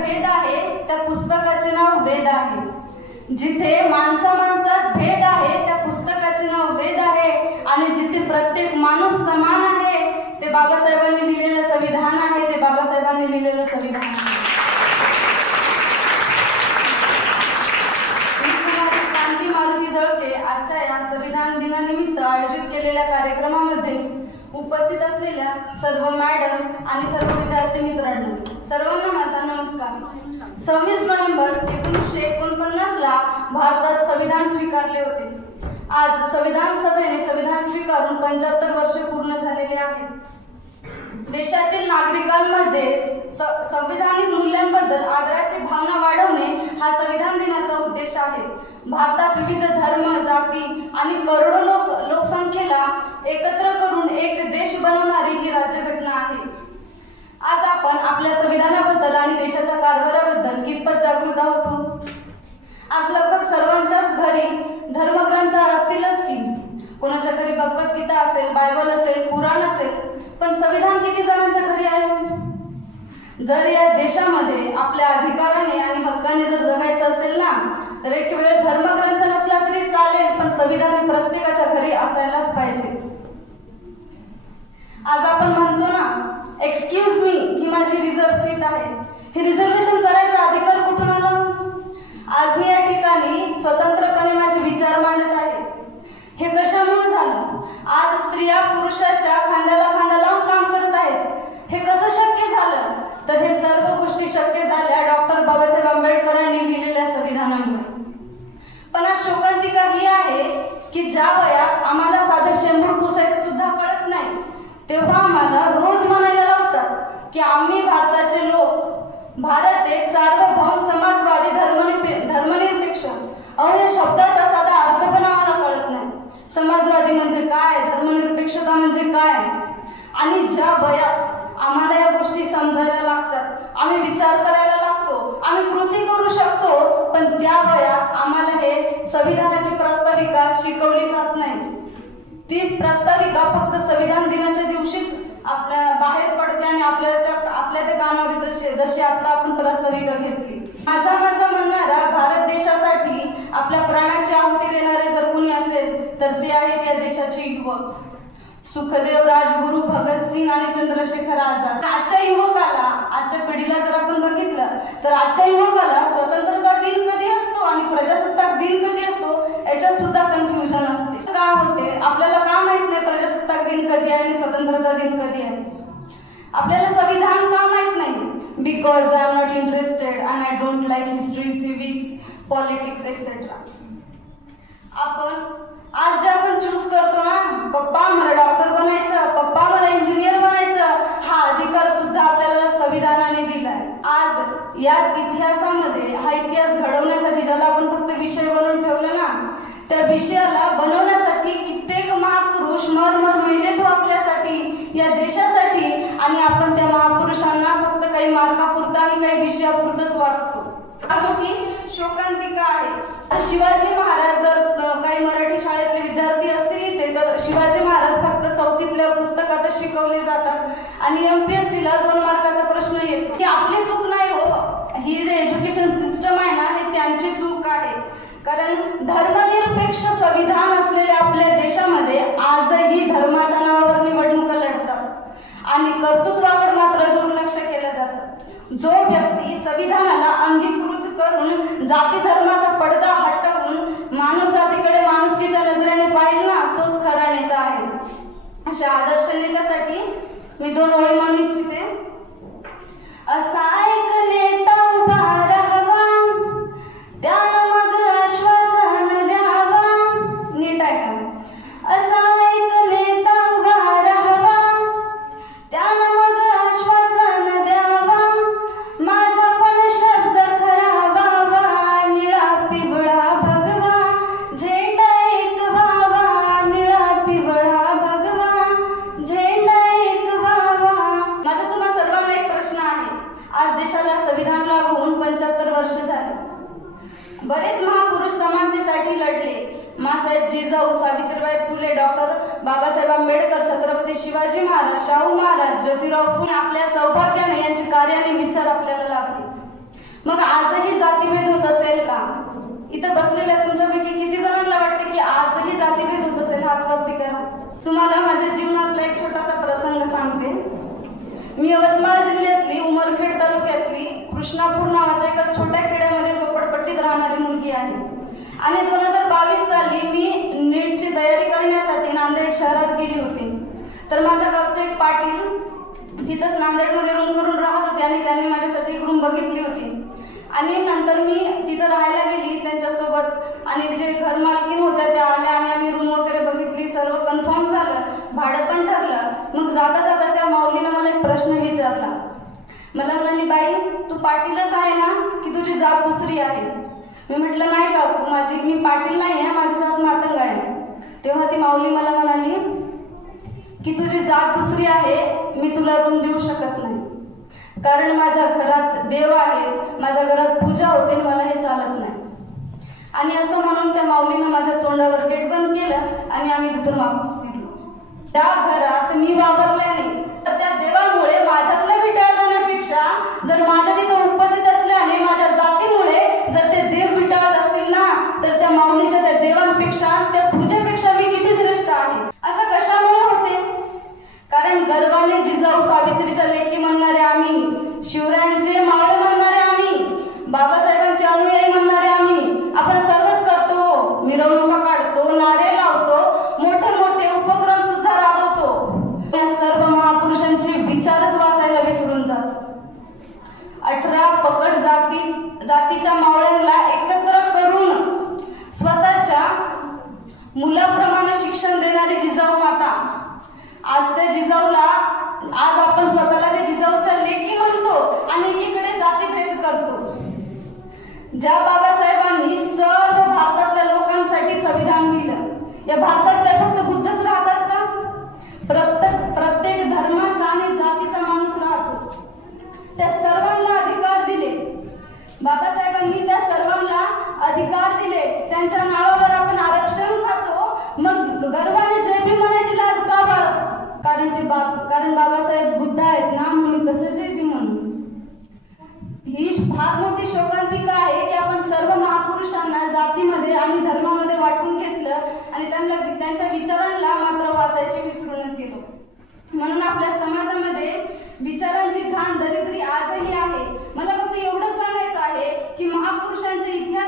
भेद आहे त्या पुस्तकाचे नाव वेद आहे. जिथे माणसात भेद आहे त्या पुस्तकाचे नाव वेद आहे. आणि जिथे प्रत्येक माणूस समान आहे ते बाबासाहेबांनी लिहिलेलं संविधान आहे. ते बाबासाहेबांनी लिहिलेलं संविधान आहे. क्रांती मारुती जळके आजच्या या संविधान दिनानिमित्त आयोजित केलेल्या कार्यक्रमामध्ये उपस्थित असलेल्या सर्व मॅडम आणि सर्व विद्यार्थी मित्रांनो, सर्वांना माझा नमस्कार. 26 नोव्हेंबर 1949 ला भारतात संविधान स्वीकारले होते. आज संविधान सभेने संविधान स्वीकारून 75 वर्षे पूर्ण झालेले आहेत. देशातील नागरिकांमध्ये संविधानिक मूल्यांबद्दल आदराची भावना वाढवणे हा संविधान दिनाचा उद्देश आहे. भारतात विविध धर्म, जाती आणि करोडो लोकसंख्येला एकत्र करून एक देश बनवणारी ही राज्यघटना आहे. आज आपण आपल्या संविधानाबद्दल आणि देशाच्या कारभाराबद्दल कितपत जागृत आहोत? आज लगभग सर्वांच्याच घरी धर्मग्रंथ असतीलच की. कोणाच्या घरी भगवद्गीता असेल, बायबल असेल, कुराण असेल, पण संविधान किती जणांच्या घरी आहे? जर या देशामध्ये आपल्या अधिकाराने आणि हक्काने जर जगायचं असेल ना, तर एक वेळ धर्मग्रंथ नसला तरी चालेल, पण संविधान प्रत्येकाच्या घरी असायलाच पाहिजे. आज आपण म्हणतो ना, एक्सक्यूज मी, ही माझी रिझर्व सीट आहे. हे रिझर्वेशन करायचा अधिकार कुठून आला? आज मी या ठिकाणी स्वतंत्रपणे माझे विचार मांडत आहे. हे कशामुळे झालं? आज स्त्रिया पुरुषाच्या खांद्याला खांदा लावून काम करत आहेत. हे कसं शक्य झालं? तर हे सर्व गोष्टी शक्य झाल्या डॉक्टर बाबासाहेब आंबेडकरांनी लिहिलेल्या संविधानामुळे. पण आज शोकांतिका ही आहे की ज्या वयात आम्हाला साधं शेंबूड पुसायचं सुद्धा कळत नाही, तेव्हा आम्हाला रोज म्हणायला लावतात की आम्ही भारताचे लोक, भारत एक सार्वभौम समाजवादी धर्मनिरपेक्ष. अहो, या शब्दाचा साधा अर्थ पण आम्हाला कळत नाही. समाजवादी म्हणजे काय? धर्मनिरपेक्षता म्हणजे काय? आणि ज्या वयात आम्हाला या गोष्टी समजायला लागतात, आम्ही विचार करायला लागतो, आम्ही कृती करू शकतो, पण त्या वयात आम्हाला हे संविधानाची प्रास्ताविका शिकवली जात नाही. ती प्रास्ताविका फक्त संविधान दिनाच्या दिवशीच आपल्या बाहेर पडते आणि आपल्या त्या कानावर जशी आता आपण प्रास्ताविका घेतली. माझा म्हणणारा भारत देशासाठी आपल्या प्राणाची आहुती देणारे जर कोणी असेल तर ते आहेत या देशाचे युवक. सुखदेव, राजगुरू, भगतसिंग आणि चंद्रशेखर आझाद. आजच्या युवकाला, आजच्या पिढीला जर आपण बघितलं तर आजच्या युवकाला स्वतंत्रता दिन कधी असतो आणि प्रजासत्ताक दिन कधी असतो याच्यात सुद्धा कन्फ्युजन असते. का होते? आपल्याला का माहित नाही प्रजासत्ताक दिन कधी आहे आणि स्वतंत्रता दिन कधी आहे? आपल्याला संविधान का माहित नाही? Because I am not interested and I don't like history, civics, politics etcetera. आपण आज जे आपण चूज करतो ना, पप्पा मला डॉक्टर बनायचं, पप्पा मला इंजिनियर बनायचं, हा अधिकार सुद्धा आपल्याला संविधानाने दिलाय. आज याच इतिहासामध्ये हा इतिहास घडवण्यासाठी ज्याला आपण फक्त विषय बनवून ठेवलं ना, त्या विषयाला बनवण्यासाठी कित्येक महापुरुष मरमर मेले तो आपल्यासाठी, या देशासाठी. आणि आपण त्या महापुरुषांना फक्त काही मार्कापुरता आणि काही विषयापुरतच वाचतो. मोठी शोकांतिका आहे. शिवाजी महाराज, जर काही मराठी शाळेतले विद्यार्थी असतील ते तर शिवाजी महाराज फक्त 4थीतल्या पुस्तकातच शिकवले जातात आणि MPSC ला 2 मार्काचा प्रश्न येतो. ही आपली चूक नाही हो, ही जे एज्युकेशन सिस्टम आहे ना, हे त्यांची चूक आहे. कारण धर्मनिरपेक्ष संविधान असलेल्या आपल्या देशामध्ये आजही धर्माच्या नावावर निवडणुका लढतात आणि कर्तृत्वाकडे मात्र दुर्लक्ष केलं जातं. जो व्यक्ती संविधानाला अंगीकृत करून जाती धर्माचा पडदा हटवून मानव जातीकडे माणुसकीच्या नजरेने पाहिल ना, तोच खरा नेता आहे. अशा आदर्श नेत्यासाठी मी 2 ओळी म्हणू इच्छिते. असा एक नेता उभा राहावा, त्यानं मग आश्वासन द्यावा. नीट आहे का? असा एक नेता उभा राहावा, त्यानं मग आश्वासन द्यावा. माझा पण शब्द खरा व्हावा, निळा पिवळा भगवा झेंडा एक व्हावा, निळा पिवळा भगवा झेंडा एक व्हावा. माझा तुम्हा सर्वांना एक प्रश्न आहे. आज देशाला संविधान लागून 75 वर्ष झाले. बरेच महापुरुष समानतेसाठी लढले. माँसाहेब जिजाऊ, सावित्रीबाई फुले, डॉक्टर बाबासाहेब आंबेडकर, छत्रपती शिवाजी महाराज, शाहू महाराज, ज्योतिराव फुले आपल्या सौभाग्याने यांचे कार्य आणि विचार आपल्याला लाभले. मग आजही जातीभेद होत असेल का? इथं बसलेल्या तुमच्यापैकी किती जणांना वाटते की आजही जातीभेद होत असेल? हात वरती करा. तुम्हाला माझ्या जीवनातला एक छोटासा प्रसंग सांगते. मी यवतमाळ जिल्ह्यातली उमरखेड तालुक्यातली कृष्णापूर नावाच्या एका छोट्या खेड्यामध्ये झोपडपट्टीत राहणारी मुलगी आहे. आणि 2022 साली मी नीटची तयारी करण्यासाठी नांदेड शहरात गेली होती. तर माझ्या गावचे एक पाटील तिथंच नांदेडमध्ये रूम करून राहत होते आणि त्यांनी माझ्यासाठी एक रूम बघितली होती. आणि नंतर मी तिथं राहायला गेली त्यांच्यासोबत आणि जे घर मालकीन होत्या त्या आल्या आणि आम्ही रूम वगैरे बघितली. सर्व कन्फर्म झालं, भाडं पण ठरलं. मग जाता जाता त्या माऊलीनं मला एक प्रश्न विचारला. मला म्हणाली, बाई तू पाटीलच आहे ना की तुझी जात दुसरी आहे? मी म्हटलं नाही का, मी पाटील नाही आहे, माझी जात मातंग आहे. तेव्हा ती माऊली मला म्हणाली की तुझी जात दुसरी आहे, मी तुला रूम देऊ शकत नाही, कारण माझ्या घरात देव आहेत, माझ्या घरात पूजा होते, मला हे चालत नाही. आणि असं म्हणून त्या माऊलीनं माझ्या तोंडावर गेट बंद केलं आणि आम्ही तिथून वापस फिरलो. त्या घरात मी वावरल्याने तर त्या देवामुळे माझ्यातल्या विटाळ जाण्यापेक्षा जर माझ्या तिथं उपस्थित असल्याने माझ्या जातीमुळे जर ते देव विटाळत असतील ना, तर त्या माऊलीच्या त्या देवांपेक्षा त्या पूजेपेक्षा मी किती श्रेष्ठ आहे. असं कशामुळे होते? कारण गर्वाने जिजाऊ सावित्रीच्या लेकी म्हणणारे आम्ही, शिवरायांचे मावळे म्हणणारे आम्ही, बाबासाहेबांचे अनुयायी म्हणणारे आम्ही, आपण सर्वच करतो, मिरवणुका काढतो, नारे लावतो, मोठे मोठे उपक्रम सुद्धा राबवतो. त्या सर्व महापुरुषांचे विचारच वाचायला विसरून जातो. 18 पगड जातीच्या मावळ्यांना एकत्र करून स्वतःच्या मुलाप्रमाणे शिक्षण देणारी जिजाऊ माता, आज त्या जिजाऊला आज आपण स्वतःला त्या जिजाऊच्या लेकी म्हणतो आणि एकीकडे जातीभेद करतो. ज्या बाबासाहेबांनी सर्व भारतातल्या लोकांसाठी संविधान लिहिलं, या भारतात काय फक्त बुद्धच राहतात का? प्रत्येक धर्माचा आणि जातीचा माणूस राहतो. त्या सर्वांना अधिकार दिले बाबासाहेबांनी, त्या सर्वांना अधिकार दिले. त्यांच्या नावावर आपण आरक्षण खातो, मग गर्वाने जय भीम म्हणायची लाज का बाळगतो? कारण बाबासाहेब बुद्ध आहेत ना, म्हणून कसं जय भीम म्हणू? ही फार मोठी शोकांतिका आहे की आपण सर्व महापुरुषांना जातीमध्ये आणि धर्मामध्ये वाटून घेतलं आणि त्यांच्या विचारांना मात्र वाचायचे विसरूनच गेलो. म्हणून आपल्या समाजामध्ये विचारांची घाण दरिद्री आजही आहे. मला फक्त एवढं सांगायचं आहे की महापुरुषांचे इतिहास